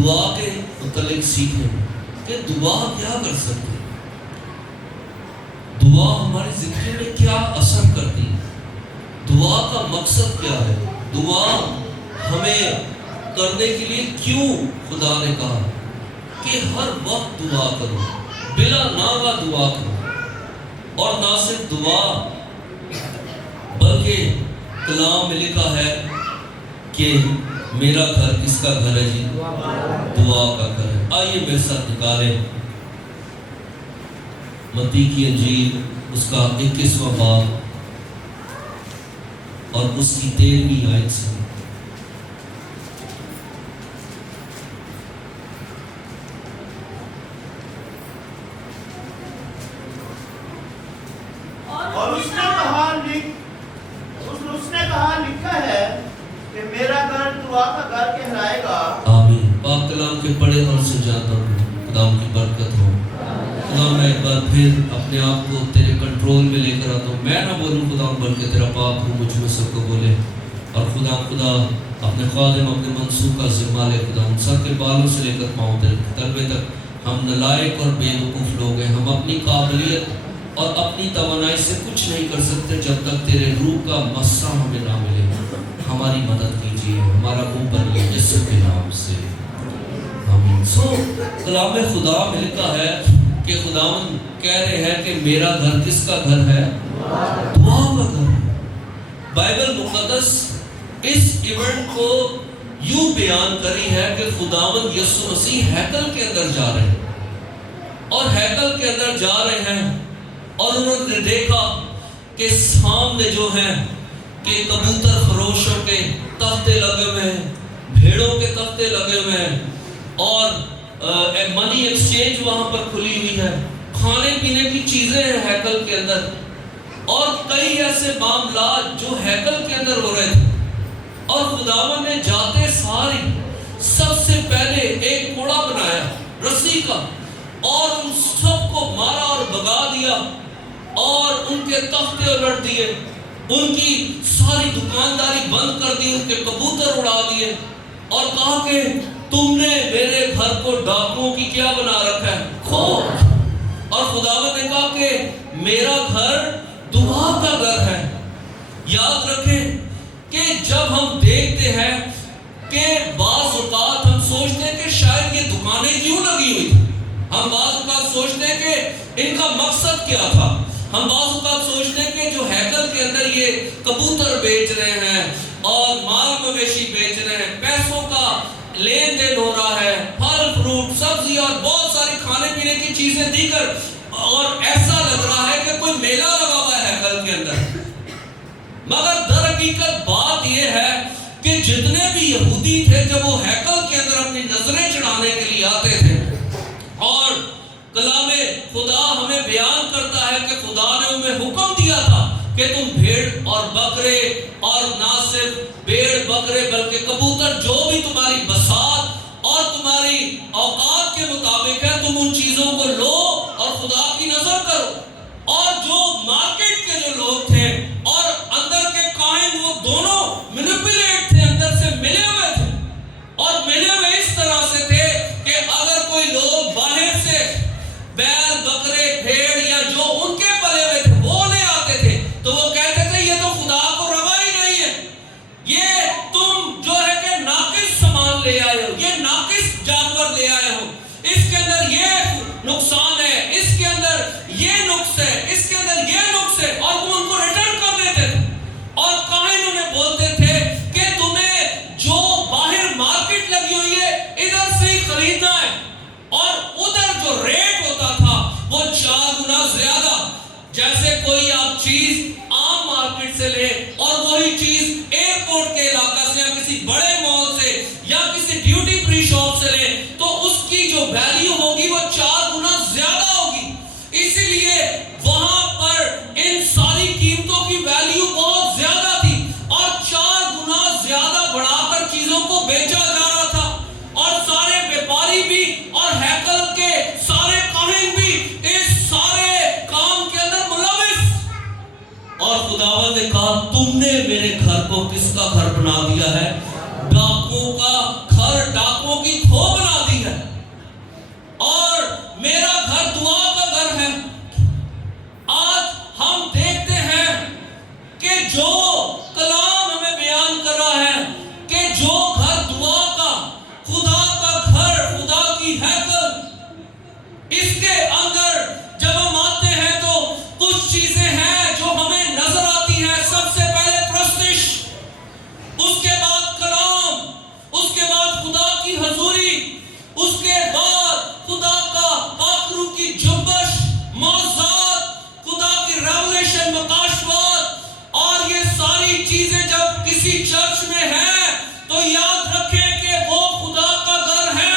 دعا کے متعلق سیکھیں کہ دعا کیا کر سکتے ہیں، دعا ہماری زندگی میں کیا اثر کرتی ہے، دعا کا مقصد کیا ہے، دعا ہمیں کرنے کے لیے کیوں خدا نے کہا کہ ہر وقت دعا کرو، بلا ناغہ دعا کرو، اور نہ صرف دعا بلکہ کلام میں لکھا ہے کہ میرا گھر کس کا گھر ہے جی؟ دعا کا گھر ہے۔ آئیے میرے ساتھ نکالیں متی کی انجیل اس کا 21واں باب اور اس کی 13ویں آیت سے۔ اور اس نے کہا لکھا ہے کہ میرا گھر دعا کا گھر کہلائے گا۔ آمین۔ پاک کلام کے پڑھے اور سے جاتا ہوں، خدا کی برکت ہو۔ خدا میں ایک بار پھر اپنے آپ کو تیرے کنٹرول میں لے کر آتا ہوں، میں نہ بولوں خدا بلکہ تیرا پاک ہو مجھ میں سب کو بولے۔ اور خدا اپنے خادم اپنے منصوب کا ذمہ لے، خدا ہم سر کے بالوں سے لے کر پاؤں تیرے تلبے تک ہم نالائق اور بے وقوف لوگ ہیں، ہم اپنی قابلیت اور اپنی توانائی سے کچھ نہیں کر سکتے جب تک تیرے روح کا مسا ہمیں نہ ملے۔ ہماری مدد کیجیے، ہمارا منہ بنیے یسوع کے نام سے، آمین۔ کلام خدا میں لکھا ہے کہ خداوند کہہ رہے ہیں کہ میرا گھر کس کا گھر ہے؟ دعا کا گھر۔ بائبل مقدس اس ایونٹ کو یوں بیان کری ہے کہ خداوند یسوع مسیح ہیکل کے اندر جا رہے ہیں، اور ہیکل کے اندر جا رہے ہیں اور انہوں نے دیکھا کہ سامنے جو ہیں کہ کبوتر فروشوں کے تختے لگے ہوئے ہیں، بھیڑوں کے تختے لگے ہوئے ہیں، اور منی ایکسچینج وہاں پر کھلی ہوئی ہے، کھانے پینے کی چیزیں ہیں ہیکل کے اندر، اور کئی ایسے معاملات جو ہیکل کے اندر ہو رہے تھے۔ اور خداوند نے جاتے ساری سب سے پہلے ایک کوڑا بنایا رسی کا، اور ان سب کو مارا اور بھگا دیا، اور ان کے تختے الٹ دیے، ان کی ساری دکانداری بند کر دی، ان کے کبوتر اڑا دیے، اور کہا کہ تم نے میرے گھر کو ڈاکوؤں کی کیا بنا رکھا ہے؟ کھوج۔ اور خداوند نے کہا کہ میرا گھر دعا کا گھر ہے۔ یاد رکھیں کہ جب ہم دیکھتے ہیں کہ بعض اوقات ہم سوچتے ہیں کہ شاید یہ دکانیں کیوں لگی ہوئی تھی، ہم بعض اوقات سوچتے ہیں کہ ان کا مقصد کیا تھا، ہم بعض اوقات سوچتے ہیں کہ جو ہیکل کے اندر یہ کبوتر بیچ رہے ہیں اور مال مویشی بیچ رہے ہیں، پیسوں کا لین دین ہو رہا ہے، پھل فروٹ سبزی اور بہت ساری کھانے پینے کی چیزیں دیگر، اور ایسا لگ رہا ہے کہ کوئی میلہ لگا ہوا ہے ہیکل کے اندر۔ مگر در حقیقت بات یہ ہے کہ جتنے بھی یہودی تھے جب وہ ہیکل کے اندر اپنی نظریں چڑھانے کے لیے آتے تھے، اور کلام خدا ہمیں بیان کرتا ہے کہ خدا نے انہیں حکم دیا تھا کہ تم بھیڑ اور بکرے، اور نہ صرف بھیڑ بکرے بلکہ کبوتر، جو بھی تمہاری بساط اور تمہاری اوقات کے مطابق ہے، تم ان چیزوں کو لو اور خدا کی نظر کرو۔ اور جو مارکیٹ کے جو لوگ تھے اور اندر کے کائن، وہ دونوں مینیپولیٹ تھے، اندر سے ملے ہوئے تھے، اور ملے ہوئے اس طرح سے تھے کہ اگر کوئی لوگ باہر سے بیل بکرے بھیڑ یا جو ان کے پلے ہوئے تھے وہ لے آتے تھے تو وہ کہتے تھے یہ تو خدا کو روا ہی نہیں ہے، یہ تم جو ہے کہ ناقص سامان لے آئے ہو، یہ ناقص جانور لے آئے ہو، اس کے اندر یہ نقصان ہے، اس کے اندر یہ نقص ہے، اس کے اندر یہ نقص ہے، اور وہ ان کو ریٹرن کر دیتے تھے۔ اور کاہن انہیں بولتے تھے کہ تمہیں جو باہر مارکیٹ لگی ہوئی ہے ادھر سے ہی خریدنا ہے، اور ادھر جو ریٹ ہوتا تھا وہ 4 گنا زیادہ۔ جیسے کوئی آپ چیز عام مارکیٹ سے لے اور وہی چیز ایئرپورٹ کے علاقہ سے یا کسی بڑے مال سے یا کسی ڈیوٹی فری شاپ سے لے تو اس کی جو ویلیو ہوگی وہ 4 گنا زیادہ ہوگی۔ اسی لیے وہاں پر ان ساری قیمتوں کی ویلیو بہت زیادہ تھی، اور 4 گنا زیادہ بڑھا کر چیزوں کو بیچا جا رہا تھا، اور سارے بیپاری بھی اور ہیکل کے سارے کاہن بھی اس سارے کام کے اندر ملوث۔ اور خداوند نے کہا تم نے میرے گھر کو کس کا گھر بنا دیا ہے؟ ڈاکوؤں کا گھر، ڈاکوؤں کی کھو بنا کسی چرچ میں ہے تو یاد رکھیں کہ وہ خدا کا گھر ہے۔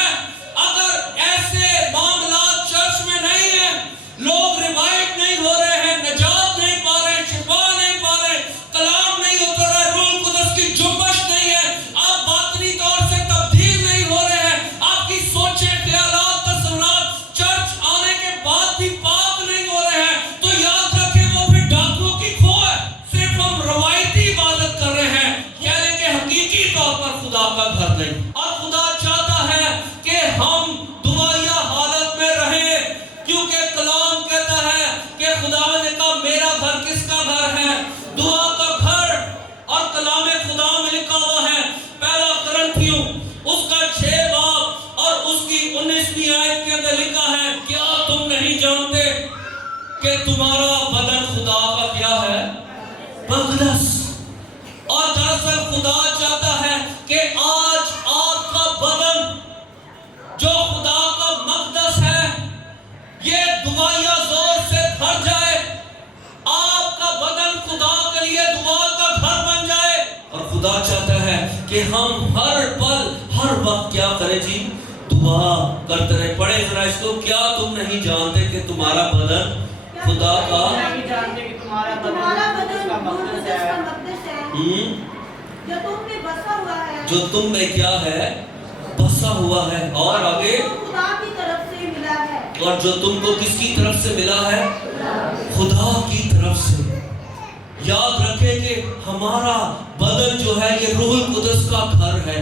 اگر ایسے معاملات چرچ میں نہیں ہیں، لوگ ریوائو نہیں ہو رہے ہیں، نجات نہیں پا رہے، شفا نہیں پا رہے، کلام نہیں اتر رہا ہے، روح القدس کی جنبش نہیں ہے، آپ باطنی طور سے تبدیل نہیں ہو رہے ہیں، آپ کی سوچیں، خیالات، تصورات چرچ آنے کے بعد بھی پاک نہیں ہو رہے ہیں، تو یاد رکھیں وہ پھر ڈاکوؤں کی کھو ہے۔ صرف ہم روایتی عبادت کر رہے ہیں، یعنی کہ حقیقی طور پر خدا کا گھر نہیں۔ اور خدا چاہتا ہے کہ ہم دعائیا حالت میں رہیں، کیونکہ کلام کہتا ہے کہ خدا نے کہا میرا گھر کس کا گھر ہے؟ دعا کا گھر۔ اور کلام خدا میں لکھا ہوا ہے پہلا کرنتھیوں اس کا 6 باب اور اس کی 19ویں آیت کے اندر لکھا ہے، کیا تم نہیں جانتے کہ تمہارا بدن خدا کا کیا ہے؟ مقدس۔ اور دراصل خدا چاہتا ہے کہ آج آپ کا بدن جو خدا کا مقدس ہے یہ دعائیا زور سے بھر جائے، آپ کا بدن خدا کے لیے دعا کا گھر بن جائے۔ اور خدا چاہتا ہے کہ ہم ہر پل ہر وقت کیا کریں جی؟ دعا کرتے رہے۔ پڑھیں ذرا اس کو، کیا تم نہیں جانتے کہ تمہارا بدن خدا کا نہیں جانتے کہ تمہارا بدن کا مقدس ہے، جو تم میں بسا ہوا ہے، جو تم میں کیا ہے؟ بسا ہوا ہے۔ اور آگے، خدا کی طرف سے ملا ہے، اور جو تم کو کس کی طرف سے ملا ہے؟ خدا کی طرف سے۔ یاد رکھیں کہ ہمارا بدن جو ہے یہ روح القدس کا گھر ہے،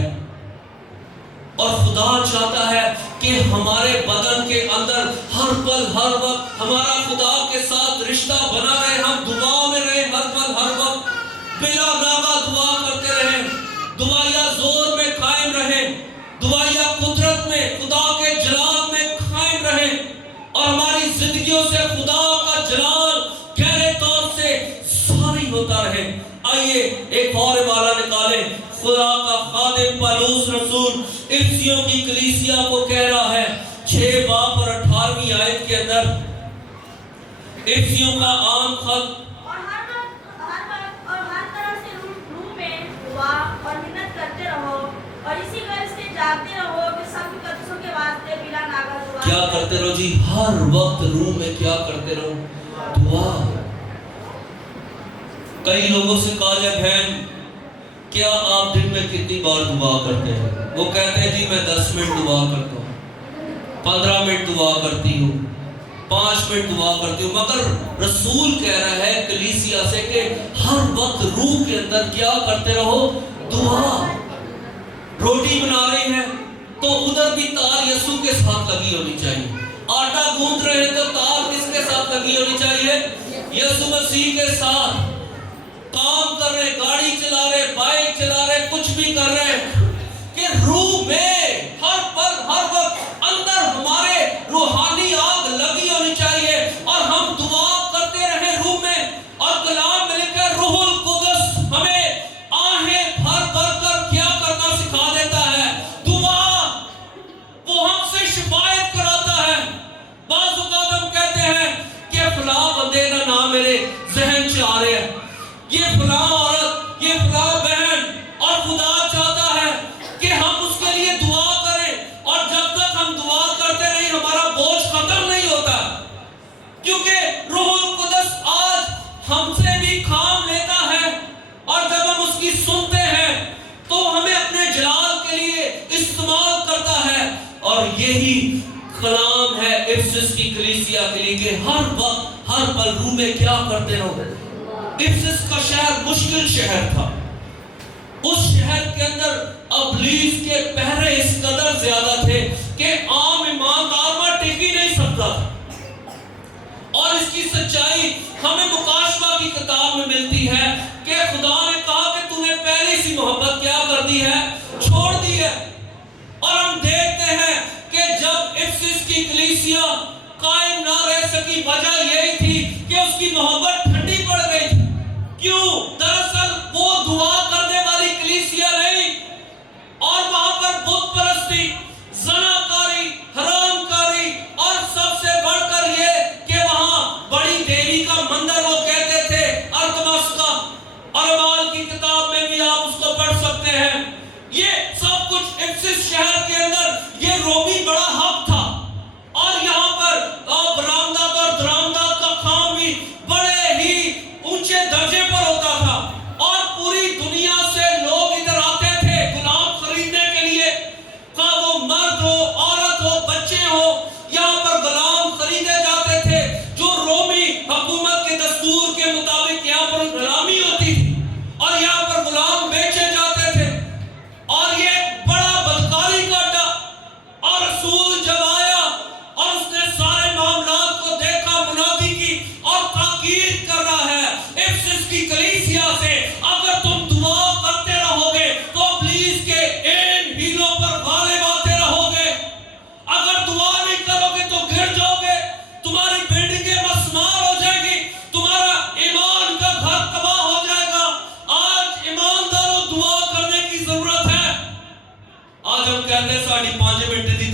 اور خدا چاہتا ہے کہ ہمارے بدن کے اندر ہر پل ہر وقت ہمارا خدا کے ساتھ رشتہ بنا رہے، ہم دعا میں رہے، ہر پل ہر وقت بلا ناغہ دعا کرتے رہیں، دعائیا زور میں قائم رہیں، دعائیا قدرت میں خدا کے جلال میں قائم رہیں، اور ہماری زندگیوں سے خدا کا جلال گہرے طور سے ساری ہوتا رہے۔ آئیے ایک اور والا نکالیں۔ خدا کا خادم پالوس رسول افسیوں کی کلیسیا کو کہہ رہا ہے 6 باب اور 18ویں آیت کے اندر، افسیوں کا عام خط، اور ہر طرح سے روح میں دعا اور منت کرتے رہو، اور اسی غرض سے جاگتے رہو کہ سب مقدسوں کے واسطے بلا ناغہ دعا۔ کیا کرتے رہو جی؟ ہر وقت روح میں کیا کرتے رہو؟ دعا۔ کئی لوگوں سے کہا جائے بہن کیا آپ دن میں کتنی بار دعا کرتے ہیں؟ وہ کہتے ہیں جی میں 10 منٹ دعا کرتا ہوں، 15 منٹ دعا کرتی ہوں، 5 منٹ دعا کرتی ہوں۔ مگر رسول کہہ رہا ہے کلیسیا سے کہ ہر وقت روح کے اندر کیا کرتے رہو؟ دعا۔ روٹی بنا رہے ہیں تو ادھر بھی تار یسوع کے ساتھ لگی ہونی چاہیے، آٹا گوندھ رہے ہیں تو تار کس کے ساتھ لگی ہونی چاہیے؟ یسوع مسیح کے ساتھ۔ کام کر رہے، گاڑی چلا رہے، بائک چلا رہے، کچھ بھی کر رہے، کہ روح میں ہر پل ہر وقت اندر ہمارے روحانی آگ لگی ہونی چاہیے، اور ہم دعا کرتے رہیں روح میں۔ اور کلام میں لکھا ہے روح القدس ہمیں آہیں بھر بھر کر کیا کرنا سکھا دیتا ہے؟ دعا۔ وہ ہم سے شفایت کراتا ہے۔ بعض اوقات ہم کہتے ہیں کہ فلاں بندے کا نام میرے ذہن سے آ رہے ہیں، یہ فلاں عورت، یہ فلاں بہن، اور خدا چاہتا ہے کہ ہم اس کے لیے دعا کریں، اور جب تک ہم دعا کرتے نہیں ہمارا بوجھ ختم نہیں ہوتا، کیونکہ روح القدس آج ہم سے بھی کام لیتا ہے، اور جب ہم اس کی سنتے ہیں تو ہمیں اپنے جلال کے لیے استعمال کرتا ہے۔ اور یہی کلام ہے افسس کی کلیسیا کے لیے کہ ہر وقت ہر پل روح میں کیا کرتے رہو۔ افسس کا شہر مشکل شہر تھا، اس شہر کے اندر ابلیس کے پہرے اس قدر زیادہ تھے کہ عام ایماندار میں ٹک ہی نہیں سکتا تھا۔ اور اس کی سچائی ہمیں مکاشفہ کی کتاب میں ملتی ہے کہ خدا نے کہا کہ تو نے پہلی سی محبت کیا کر دی ہے؟ چھوڑ دی ہے۔ اور ہم دیکھتے ہیں کہ جب افسس کی کلیسیا قائم نہ رہ سکی، وجہ یہی تھی کہ اس کی محبت ٹھنڈی پڑ گئی تھی۔ کیوں؟ دراصل وہ دعا کرنے والی کلیسیا نہیں، اور وہاں پر بت پرستی، زناکاری، حرام کاری، اور سب سے بڑھ کر یہ کہ وہاں بڑی دیوی کا مندر وہ کہتے تھے ارتمس کا، اور اعمال کی کتاب میں بھی آپ اس کو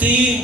3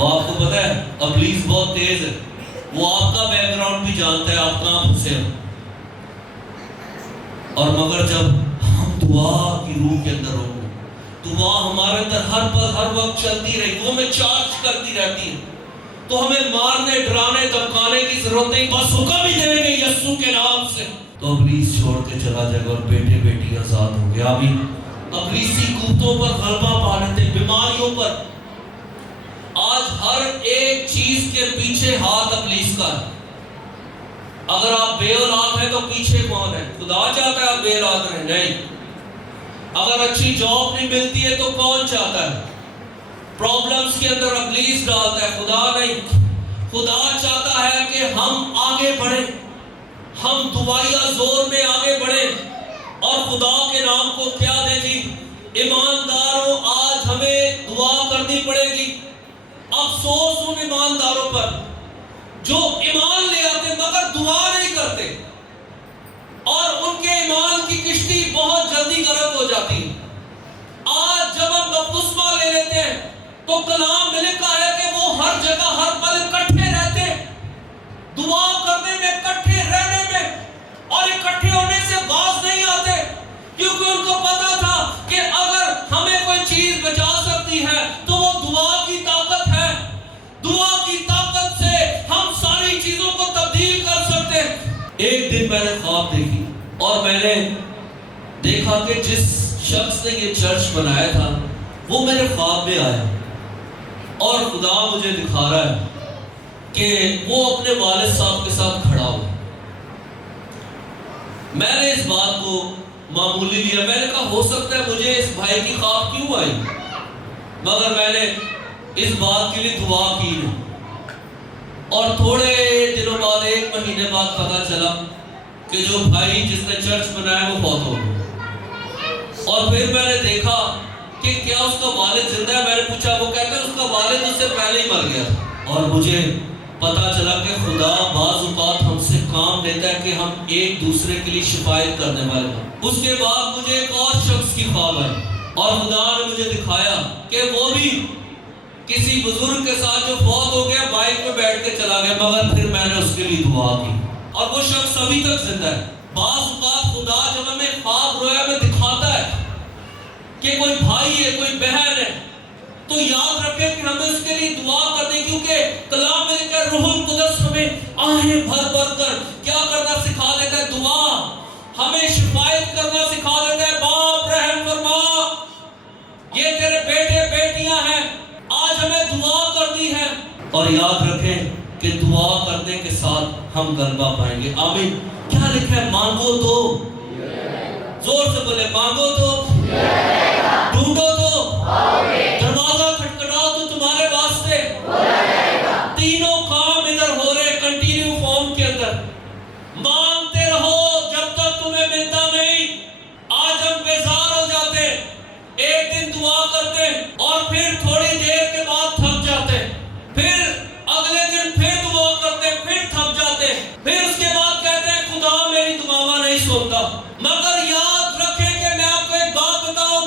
وہ آپ کو پتا ہے ابلیس بہت تیز ہے، وہ آپ کا بیک گراؤنڈ بھی جانتا ہے، آپ کہاں پھنسے ہو. اور مگر جب ہم دعا کی روح کے اندر ہوں، دعا ہمارے اندر ہر پل ہر وقت چلتی رہی، وہ ہمیں چارج کرتی رہتی ہے، تو ہمیں مارنے ڈرانے دھمکانے کی ضرورت نہیں، بس حکم ہی دیں گے یسوع کے نام سے تو ابلیس چھوڑ کے چلا جائے گا اور بیٹے بیٹی آزاد ہوں گے. آمین. ابلیسی قوتوں پر غلبہ پا لیتے، بیماریوں پر. آج ہر ایک چیز کے پیچھے ہاتھ ابلیس کا ہے. اگر آپ بے اولاد ہیں تو پیچھے کون ہے؟ خدا چاہتا ہے آپ بے اولاد رہیں؟ نہیں. اگر اچھی جاب نہیں ملتی ہے تو کون چاہتا ہے؟ پرابلمز کے اندر ابلیس ڈالتا ہے، خدا نہیں. خدا چاہتا ہے کہ ہم آگے بڑھیں، ہم دعائیا زور میں آگے بڑھیں. اور خدا کے نام کو کیا دے جی؟ ایمانداروں، آج ہمیں دعا کرنی پڑے گی. افسوس ان ایمانداروں پر جو ایمان لے آتے مگر دعا نہیں کرتے، اور ان کے ایمان کی کشتی بہت جلدی غرق ہو جاتی ہے. آج جب ہم بپتسمہ لے لیتے ہیں تو کلام میں لکھا ہے کہ وہ ہر جگہ ہر پل اکٹھے رہتے، دعا کرنے میں، اکٹھے رہنے میں، اور اکٹھے ہونے سے باز نہیں آتے، کیونکہ ان کو پتا تھا کہ اگر ہمیں کوئی چیز بچا سکتی ہے تو وہ دعا کی طاقت ہے. دعا کی طاقت سے ہم ساری چیزوں کو تبدیل کر سکتے ہیں. ایک دن میں نے خواب دیکھی اور میں نے دیکھا کہ جس شخص نے یہ چرچ بنایا تھا وہ میرے خواب میں آیا، اور خدا مجھے دکھا رہا ہے کہ وہ اپنے والد صاحب کے ساتھ کھڑا ہوا. میں نے اس بات کو معمولی لیا، میں نے کہا ہو سکتا ہے مجھے اس بھائی کی خواب کیوں آئی، مگر میں نے اس بات کے لیے دعا کی نہیں. اور تھوڑے دنوں بعد، ایک مہینے بعد پتا چلا کہ جو بھائی جس نے چرچ بنایا وہ فوت ہو گیا. اور پھر میں نے دیکھا کہ کیا اس کا والد زندہ ہے. میں نے پوچھا، وہ کہتا ہے اس کا والد اس سے پہلے ہی مر گیا. اور مجھے پتا چلا کہ خدا بعض اوقات ہم سے کام لیتا ہے کہ ہم ایک دوسرے کے لیے شفایت کرنے والے ہیں. اس کے بعد مجھے ایک اور شخص کی خواب آئی اور خدا نے مجھے دکھایا کہ وہ بھی کسی بزرگ کے ساتھ جو فوت ہو گیا بائک میں بیٹھ کے چلا گیا، مگر پھر میں نے اس کے لیے دعا کی اور وہ شخص ابھی تک زندہ ہے. بعض اوقات خدا جب ہمیں خواب رویا میں دکھاتا ہے کہ کوئی بھائی ہے، کوئی بہن ہے، تو یاد رکھیں کہ ہمیں اس کے لیے دعا کرنے، کیونکہ کلام میں لکھا ہے روح القدس ہمیں آہیں بھر بھر کر کیا کرنا سکھا دیتا ہے؟ دعا. ہمیں شفایت کرنا سکھا دیتا ہے. باپ رحم فرما، یہ تیرے بیٹے بیٹیاں ہیں، آج ہمیں دعا کرنی ہے. اور یاد رکھیں کہ دعا کرنے کے ساتھ ہم غلبہ پائیں گے. آمین. کیا لکھا ہے؟ مانگو تو، زور سے بولے، مانگو تو، ڈھونڈو تو، دروازہ کھٹکھٹاؤ تو تمہارے واسطے تینوں کام ادھر ہو رہے کنٹینیو فارم کے اندر. مانگتے رہو جب تک تمہیں ملتا نہیں. آج ہم بیزار ہو جاتے، ایک دن دعا کرتے اور پھر تھوڑی دیر کے بعد تھک جاتے، پھر اگلے دن پھر دعا کرتے، پھر تھک جاتے، پھر اس کے بعد کہتے ہیں خدا میری دعا نہیں سنتا. مگر یاد رکھیں کہ میں آپ کو ایک بات بتاؤں،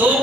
2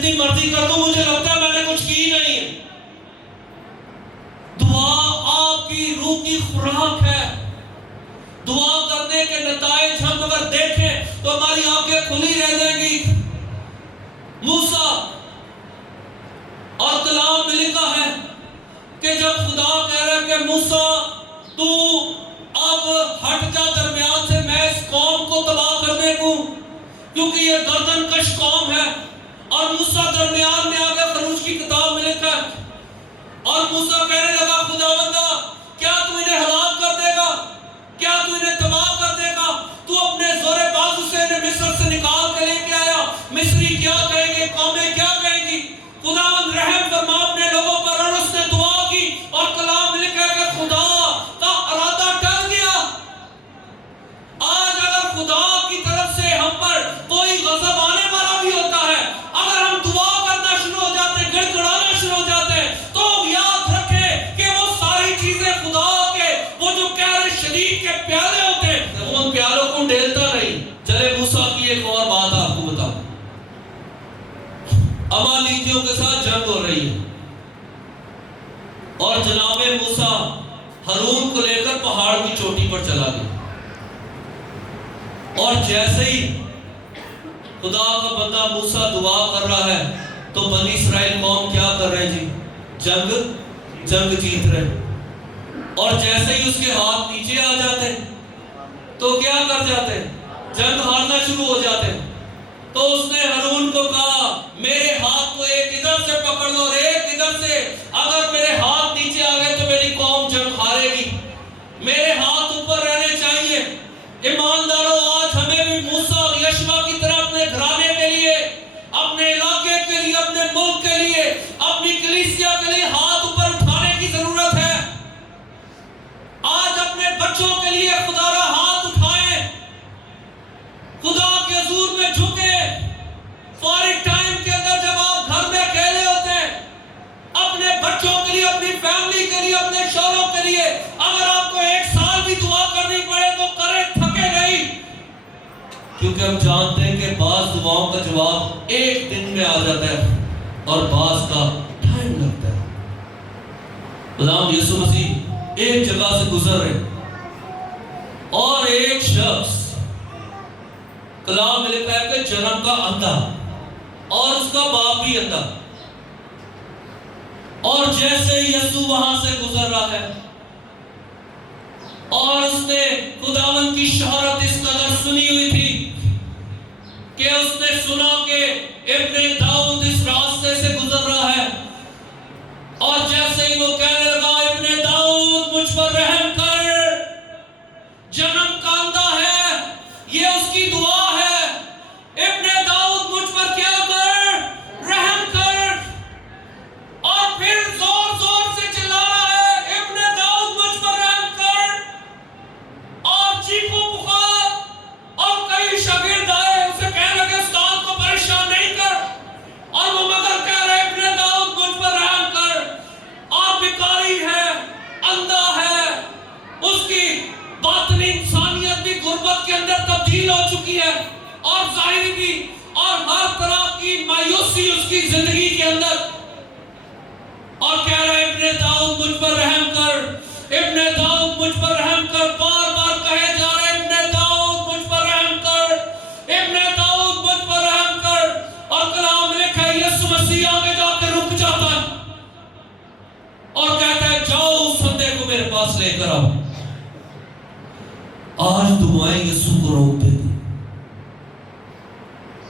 جتنی مرضی کر دوں مجھے لگتا ہے میں نے کچھ کی نہیں ہے. دعا آپ کی روح کی خوراک ہے. دعا کرنے کے نتائج ہم اگر دیکھیں تو ہماری آنکھیں کھلی رہ جائیں گی. موسیٰ اور کلام میں لکھا ہے کہ جب خدا کہہ رہا ہے کہ موسیٰ تو اب ہٹ جا درمیان سے، میں اس قوم کو تباہ کرنے کو، کیونکہ یہ گردن کش قوم ہے. اور موسیٰ درمیان میں آ گیا. خروج کی کتاب میں لکھا ہے اور موسیٰ کہنے لگا خداوندا کیا تو انہیں ہلاک کر دے گا؟ کیا تو انہیں تباہ کر دے گا؟ تو اپنے زور بازو سے انہیں مصر سے نکال کے لے کے آیا. مصری کیا کہیں گے؟ قومیں کیا کہیں گی؟ خداوند رحم فرما اپنے لوگوں پر. اور اس نے دعا کی اور کلام میں لکھا ہے کہ خدا کا ارادہ ٹل گیا. آج اگر خدا کی طرف سے ہم پر کوئی غضب آنے والا بھی ہوتا ہے، اگر ہم دعا کرنا شروع ہو جاتے ہیں، گڑ گڑانا شروع ہو جاتے ہیں، تو یاد رکھیں کہ وہ ساری چیزیں خدا کے وہ جو قہر شدید کے پیالے ہوتے ہیں وہ ان پیالوں کو ڈھیلتا نہیں. چلے موسیٰ کی ایک اور بات آپ کو بتاؤں. امالیکیوں کے ساتھ جنگ ہو رہی ہے اور جناب موسیٰ ہارون کو لے کر پہاڑ کی چوٹی پر چلا گیا. اور جیسے ہی خدا کا بندہ موسیٰ دعا کر رہا ہے تو بنی اسرائیل قوم کیا کر رہے ہیں جنگ جیت رہے. اور جیسے ہی اس کے ہاتھ نیچے آ جاتے تو کیا کر جاتے؟ جنگ ہارنا شروع ہو جاتے. تو اس نے ہارون کو کہا میرے ہاتھ کو ایک ادھر سے پکڑ لو اور ایک ادھر سے. اگر میرے ہاتھ نیچے آ گئے تو میری قوم جنگ ہارے گی. میرے ہاتھ اوپر رہنے چاہیے. ایمانداروں آج ہمیں بھی موسیٰ اور یشوع کی طرح اپنے گھرانے کے لیے، اپنے علاقے کے لیے، اپنے ملک کے لیے، اپنی کلیسیا کے لیے ہاتھ اوپر اٹھانے کی ضرورت ہے. آج اپنے بچوں کے لیے خدا را ہاتھ اٹھائیں، خدا کے حضور میں جھکیں. فارغ ٹائم کے اندر جب آپ گھر میں اکیلے ہوتے ہیں، اپنے بچوں کے لیے، اپنی فیملی کے لیے، اپنے شوہروں کے لیے اگر آپ کو ایک سال بھی دعا کرنی پڑے تو کریں، تھکے نہیں. کیونکہ ہم جانتے ہیں کہ بعض دعاؤں کا جواب ایک دن میں آ جاتا ہے اور بعض کا ٹائم لگتا ہے. غلام یسوع مسیح ایک جگہ سے گزر رہے اور ایک شخص، کلام میں لکھا ہے کہ جنم کا اندھا اور اس کا باپ بھی اندھا. اور جیسے یسوع وہاں سے گزر رہا ہے اور اس نے خداوند کی شہرت اس قدر سنی ہوئی تھی کہ اس نے سنا کہ ابن داؤد اس راستے سے گزر رہا ہے. اور جیسے ہی وہ کہنے لگا ابن داؤد مجھ پر رحم کر، جنم کا اندھا ہے، یہ اس کی دعا ہے، ابن داؤد مجھ پر کیا کر، رحم کر. اور پھر زور زور سے چلا رہا ہے ابن داؤد مجھ پر رحم کر. اور چیخو پکار اور کئی شاگرد آئے اسے کہنے لگے استاد کو پریشان نہیں کر. اور وہ مگر کہہ رہے ابن داؤد مجھ پر رحم کر. اور بیکاری ہے، اندھا ہے، اس کی باطنی انسانیت بھی غربت کے اندر تبدیل ہو چکی ہے اور ظاہری بھی، اور ہر طرح کی مایوسی اس کی زندگی کے اندر. اور کہہ رہا ہے ابن داؤد مجھ پر رحم کر، ابن داؤد مجھ پر رحم کر. بار بار کہے جا رہے ابن داؤد مجھ پر رحم کر، ابن داؤد مجھ پر رحم کر. اور کلام لکھا ہے یسوع مسیح آگے جا کے رک جاتا ہے اور کہتا ہے جاؤ اس بندے کو میرے پاس لے کر آؤ. آج دعائیں یسوع کو روک دیتی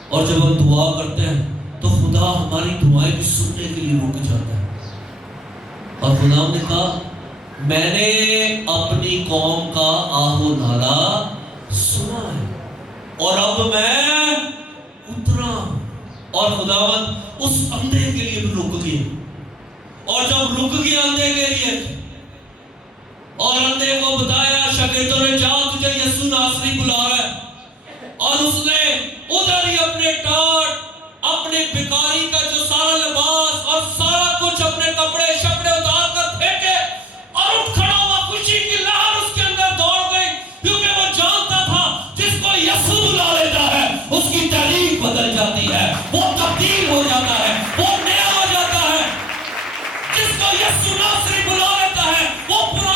اور جب ہم دعا کرتے ہیں تو خدا ہماری دعائیں بھی سننے کے لیے رک جاتا ہے. اور خدا نے کہا میں نے اپنی قوم کا آہ و نالہ سنا ہے اور اب میں اترا. اور خداوند اس اندھے کے لیے بھی رک گیا. اور جب رک گیا اندھے کے لیے اور اندھے کو بتایا شاگردوں نے جا تجھے یسوع ناصری بلا رہا ہے. اور اس نے ادھر ہی اپنے ٹاٹ، اپنے بیکاری کا جو سارا لباس اور سارا کچھ، اپنے کپڑے شپڑے اتار کر پھینکے اور اٹھ کھڑا ہوا. خوشی کی لہر اس کے اندر دوڑ گئی کیونکہ وہ جانتا تھا جس کو یسوع بلا لیتا ہے اس کی تاریخ بدل جاتی ہے، وہ تبدیل ہو ہو جاتا ہے، وہ نیا ہو جاتا ہے۔ جس کو یسوع ناصری بلا لیتا ہے وہ پرانا